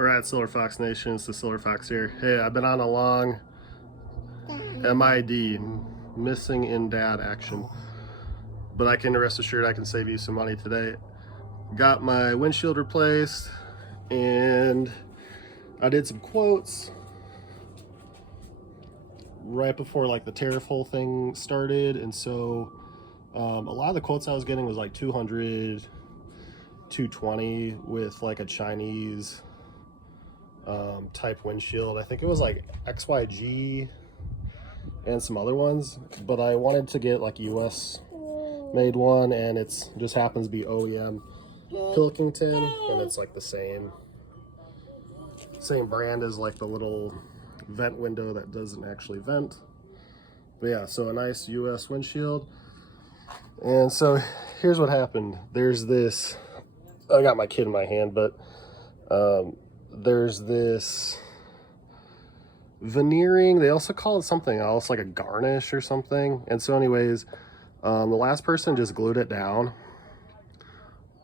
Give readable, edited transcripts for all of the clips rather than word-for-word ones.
Alright, Silver Fox Nation, it's the Silver Fox here. Hey, I've been on a long MID, missing in dad action. But I can rest assured I can save you some money today. Got my windshield replaced, and I did some quotes right before like the tariff whole thing started, and so a lot of the quotes I was getting was like 200, 220 with like a Chinese type windshield. I think it was like XYG and some other ones, but I wanted to get like US made one, and it's just happens to be OEM Pilkington, and it's like the same brand as like the little vent window that doesn't actually vent. But yeah, so a nice US windshield. And so here's what happened. There's this, I got my kid in my hand, but there's this Veenering. They also call it something else, like a Garnish or something. And so anyways, the last person just glued it down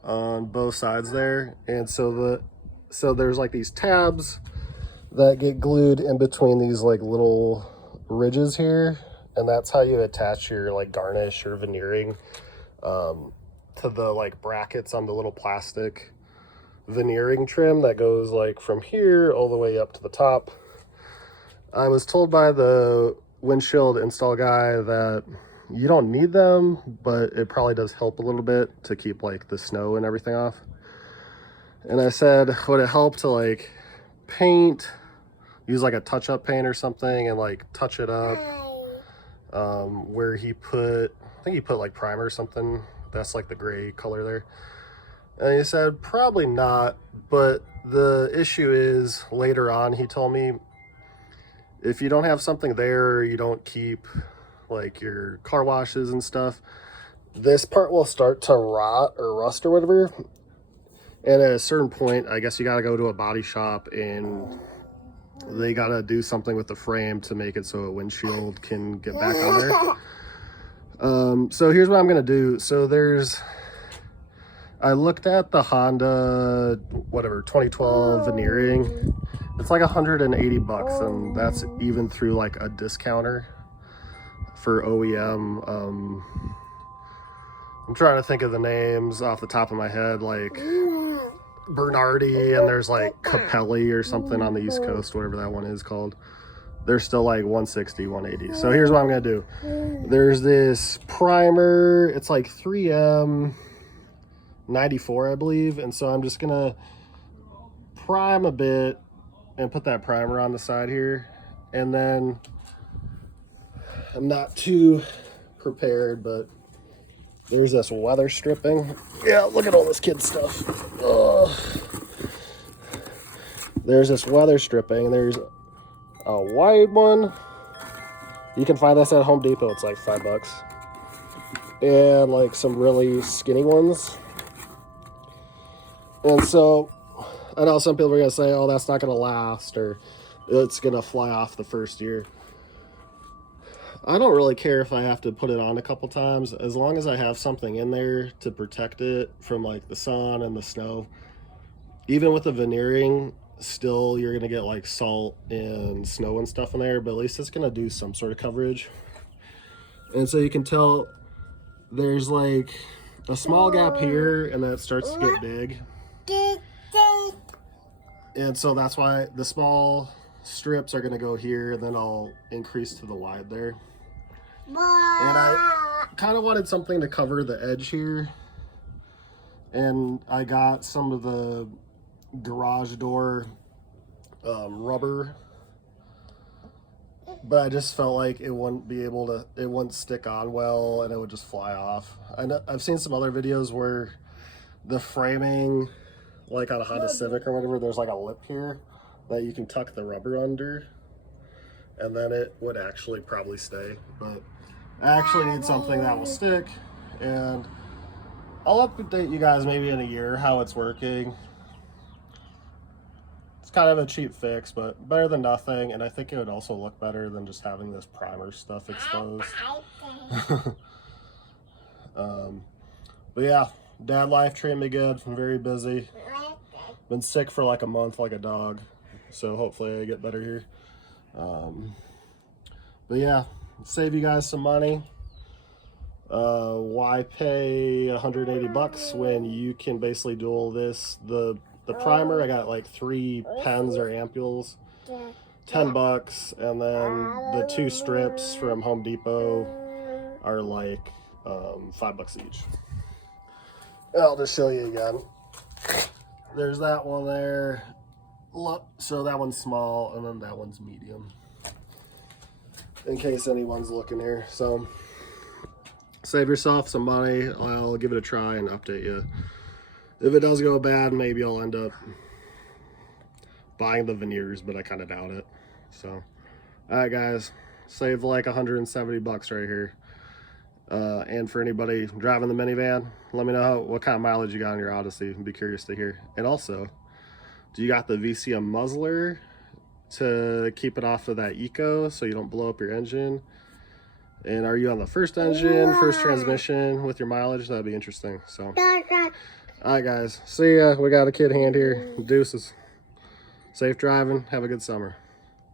on both sides there. And so there's like these tabs that get glued in between these like little ridges here. And that's how you attach your like Garnish or Veenering to the like brackets on the little plastic Veenering trim that goes like from here all the way up to the top. I was told by the windshield install guy that you don't need them, but it probably does help a little bit to keep like the snow and everything off. And I said, would it help to like paint, use like a touch-up paint or something, and like touch it up where he put, I think he put like primer or something, that's like the gray color there. And he said probably not, but the issue is later on he told me if you don't have something there, you don't keep like your car washes and stuff, this part will start to rot or rust or whatever. And at a certain point, I guess you got to go to a body shop and they got to do something with the frame to make it so a windshield can get back on there. So here's what I'm going to do. So I looked at the Honda, whatever, 2012 Veenering. It's like 180 bucks, and that's even through like a discounter for OEM. I'm trying to think of the names off the top of my head, like Bernardi, and there's like Capelli or something on the East Coast, whatever that one is called. They're still like 160, 180. So here's what I'm gonna do. There's this primer, it's like 3M 94, I believe, and so I'm just gonna prime a bit and put that primer on the side here. And then I'm not too prepared, but there's this weather stripping. Yeah, look at all this kid stuff. There's this weather stripping. There's a wide one. You can find this at Home Depot. It's like $5. And like some really skinny ones. And so I know some people are going to say, oh, that's not going to last, or it's going to fly off the first year. I don't really care if I have to put it on a couple times, as long as I have something in there to protect it from like the sun and the snow. Even with the Veenering, still you're going to get like salt and snow and stuff in there, but at least it's going to do some sort of coverage. And so you can tell there's like a small gap here, and then it starts to get big. And so that's why the small strips are going to go here, and then I'll increase to the wide there. And I kind of wanted something to cover the edge here. And I got some of the garage door rubber, but I just felt like it wouldn't stick on well, and it would just fly off. I've seen some other videos where the framing, like on a Honda Civic or whatever, there's like a lip here that you can tuck the rubber under, and then it would actually probably stay. But I actually need something that will stick, and I'll update you guys maybe in a year how it's working. It's kind of a cheap fix, but better than nothing, and I think it would also look better than just having this primer stuff exposed. But yeah, dad life treating me good. I'm very busy. Been sick for like a month like a dog, so hopefully I get better here. But yeah, save you guys some money. Why pay 180 bucks when you can basically dual this? The primer, I got like 3 pens or ampules, 10 bucks, and then the 2 strips from Home Depot are like 5 bucks each. I'll just show you again. There's that one there. So that one's small, and then that one's medium, in case anyone's looking here. So save yourself some money. I'll give it a try and update you. If it does go bad, maybe I'll end up buying the veneers, but I kind of doubt it. So, all right, guys, saved like 170 bucks right here. And for anybody driving the minivan, let me know what kind of mileage you got on your Odyssey. I'd be curious to hear. And also, do you got the VCM muzzler to keep it off of that eco so you don't blow up your engine? And are you on the first engine, first transmission with your mileage? That'd be interesting. So, all right, guys, see ya. We got a kid hand here. Deuces. Safe driving. Have a good summer.